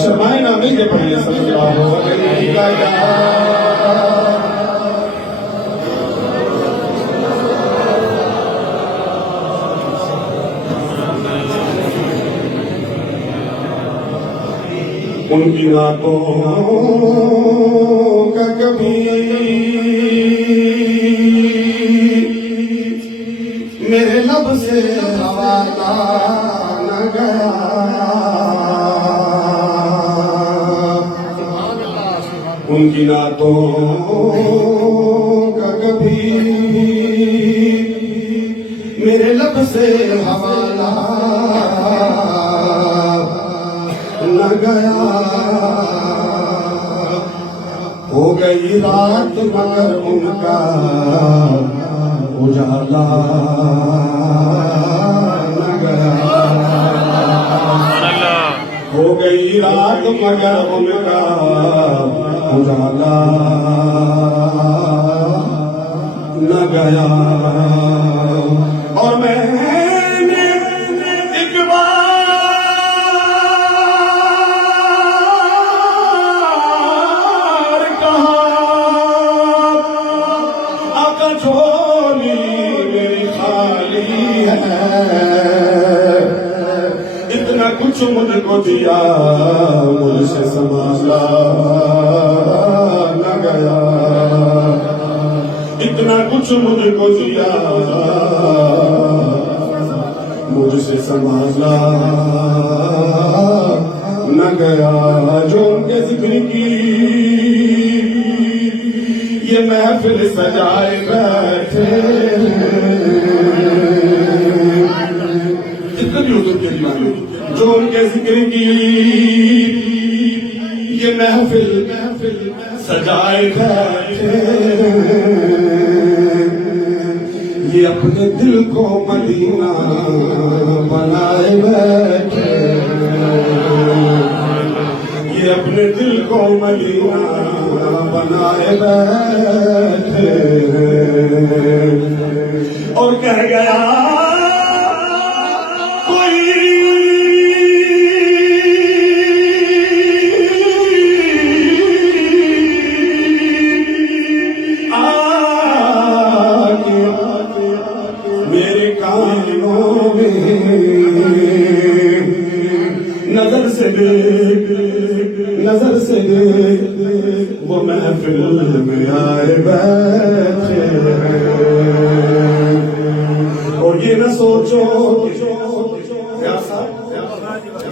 शर्माए ना नहीं दे पड़े सल्लल्लाहु अलैहि वसल्लम। उनकी नातों का कभी मेरे लब से हवाला न गया, उनकी नातों का कभी मेरे लब से हवाला न गया। हो गई रात मगर उनका उजाला न गया। हो गई रात मगर उनका उजाला न गया। और मैंने एक बार कहा आका झोली मेरी खाली है, इतना कुछ मुझको दिया मुझसे संभाला न गया। इतना कुछ मुझको दिया मुझसे संभाला न गया। जो उनके जिक्र की ये महफिल सजाए बैठे, जितने भी हुजूर के दीवाने जो उनके जिक्र की ये महफिल सजाए बैठे, ये अपने दिल को मदीना बनाए बैठे, ये अपने दिल को मदीना बनाए बैठे। और कह गया नजर से वो महफिल में आए बैठे। और ये न सोचो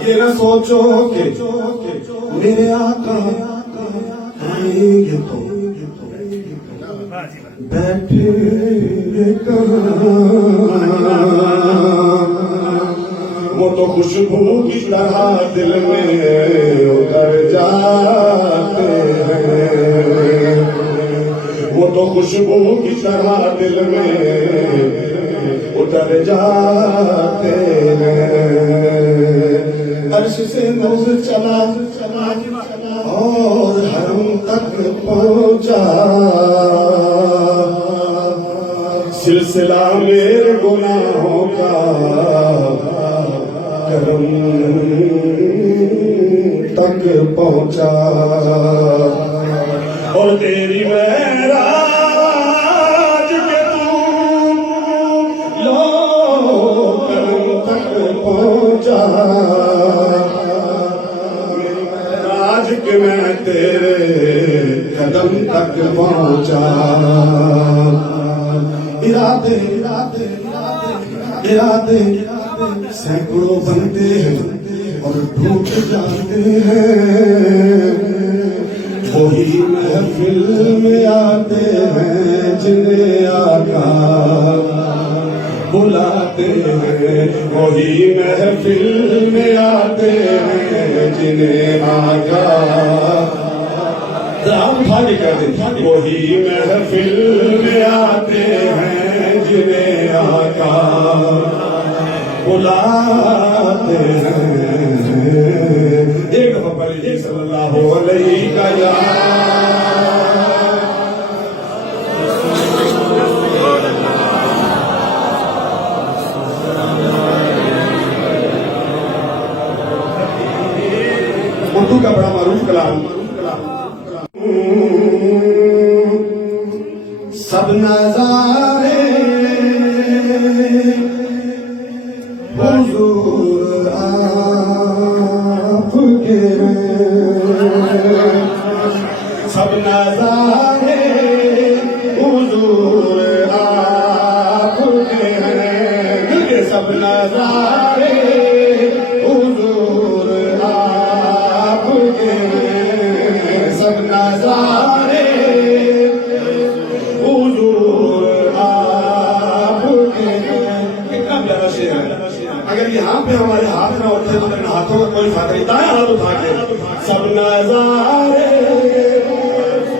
ये न सोचो कि मेरे आका आएंगे तो बैठेंगे कहाँ। वो तो खुशबू की तरह दिल में उतर जाते हैं, वो तो खुशबू की तरह दिल में उतर जाते हैं। अर्श से नूर चला और हरम तक पहुंचा, सिलसिला मेरे गुनाहों का करम तक पहुंचा। और तेरी महराज के तू लो करम तक पहुंचा। मेरी महराज के मैं तेरे कदम तक पहुंचा। इरादे इरादे इरादे सैकड़ों बनते हैं और टूट जाते हैं। वही महफिल में आते हैं जिन्हें आका बुलाते हैं। वही महफिल में आते हैं जिन्हें आका उठा के कर दे। वही महफिल में आते हैं जिन्हें आका बुलाते हैं। एक दफा पढ़ लीजिए सल्लल्लाहु अलैहि वसल्लम। हुजूर का बड़ा मारूफ कलाम। सब नजारे हुजूर आपके हैं, सब नजारे हुजूर आपके हैं, सब नजारे हुजूर आपके हैं, सब नजारे हुजूर आपके हैं। कितना प्यारा शेर है। अगर यहाँ पे हमारे हाथ ना उठे तो इन हाथों का कोई फायदा नहीं। दाएं हाथ उठा के सब नजारे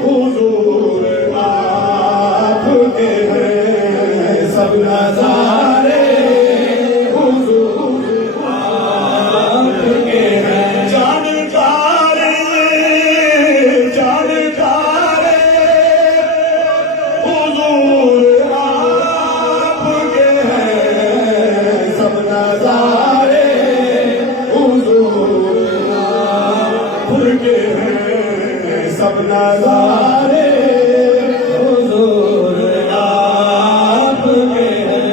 हुजूर आपके हैं, सब नजारे हुजूर आपके हैं। जानकारे जानकारे हुजूर आपके हैं, सब नजारे हुजूर आपके हैं, सब नजारे हुजूर आपके हैं।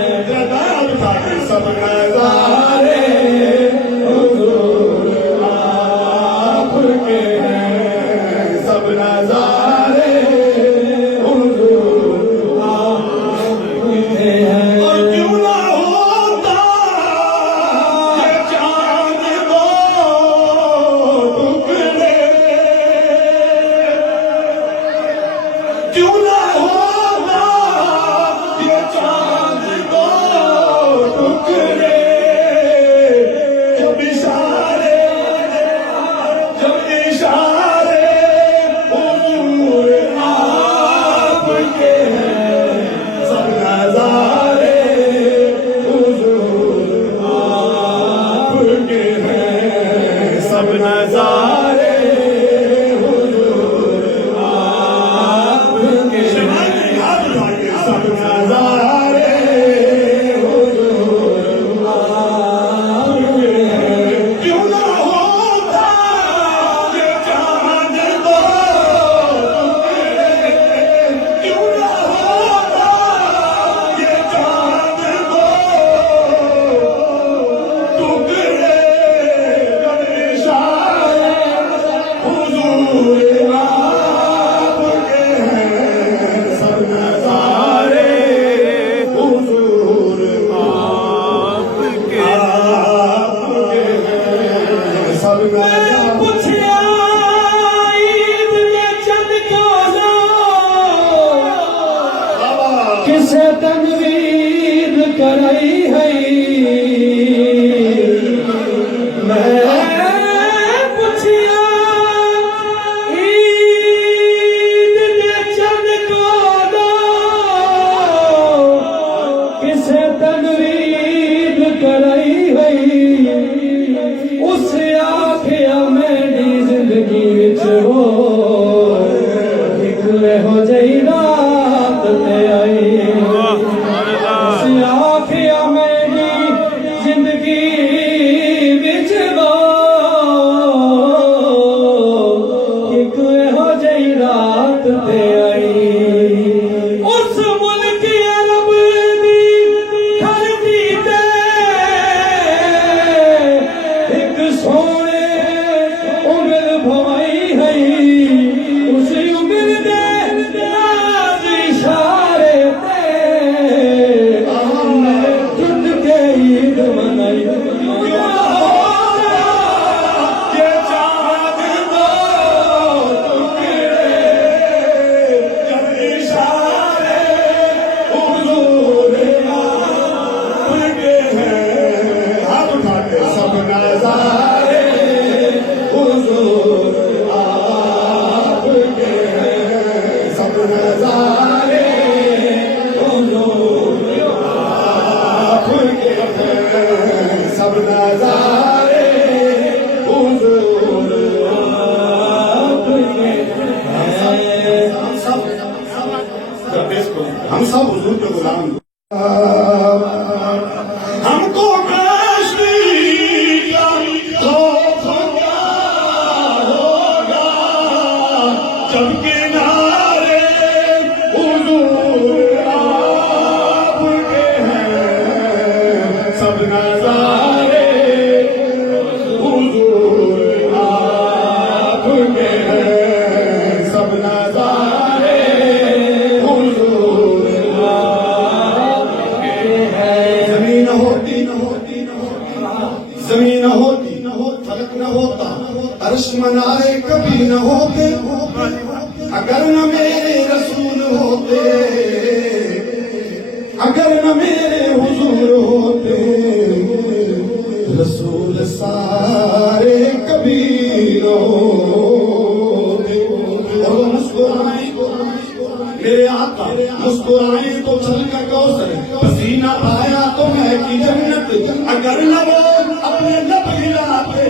सब नजारे हुजूर आपके हैं, सब नजारे हुजूर आपके हैं। और क्यों ना होता ये चांद दो टुकड़े, क्यों ना होता ये चांद दो टुकड़े, जब इशारे हुजूर आपके हैं, सब नजारे हुजूर आपके हैं, सब नजारे हुजूर आपके हैं, सब नजारे हुजूर आपके हैं। क्यों ना होता ये चांद दो टुकड़े, क्यों ना होता ये चांद दो टुकड़े, जब इशारे सबके नारे हुजूर आपके हैं, सब नज़ारे हुजूर आपके हैं, सब नज़ारे हुजूर आपके हैं। ज़मीन होती न होती न होती, ज़मीन होती न हो, फलक न होता, अर्श मनाए कभी न होते, अगर न मेरे रसूल होते, अगर न मेरे हुजूर होते, रसूल सारे कभी न होते। और वो मुस्कुराए मेरे आका, मुस्कुराए तो छलका कौसर, पसीना आया तो महकी जन्नत, अगर न वो अपने लब हिलाते,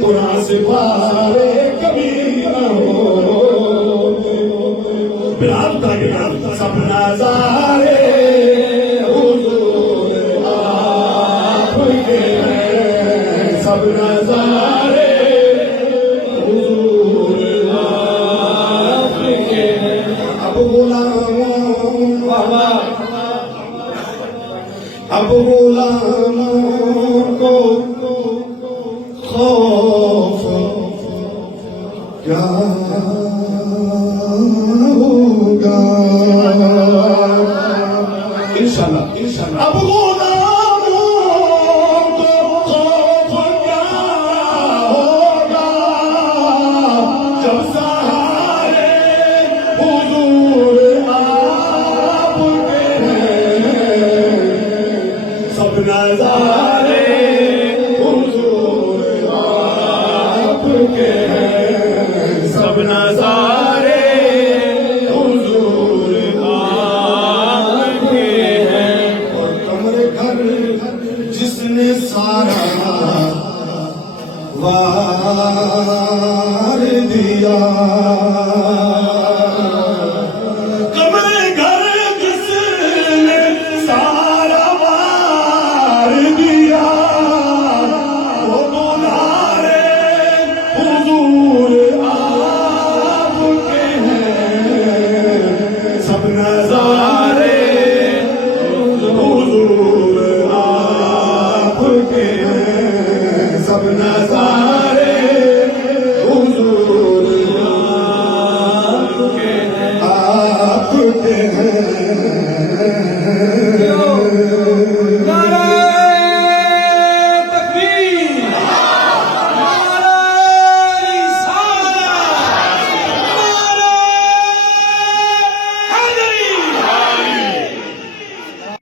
कुरान से पारे कभी न होते। बिलाल सब नज़ारे हुजूर आपके हैं, सब नज़ारे हुजूर आपके हैं। अब गुलामों को खौफ क्या होगा, इंशाल्लाह इंशाल्लाह। अब गुलामों को खौफ क्या होगा, जब सहारे हुजूर आपके हैं, सब नज़ारे हुजूर आपके हैं, सब नज़ारे हुजूर आपके हैं। और कमरे घर जिसने सारा वार दिया, कमरे घर जिसने सारा वार दिया, वो दुलारे हुजूर आपके हैं, सब नज़ारे हुजूर आपके हैं, सब नज़ारे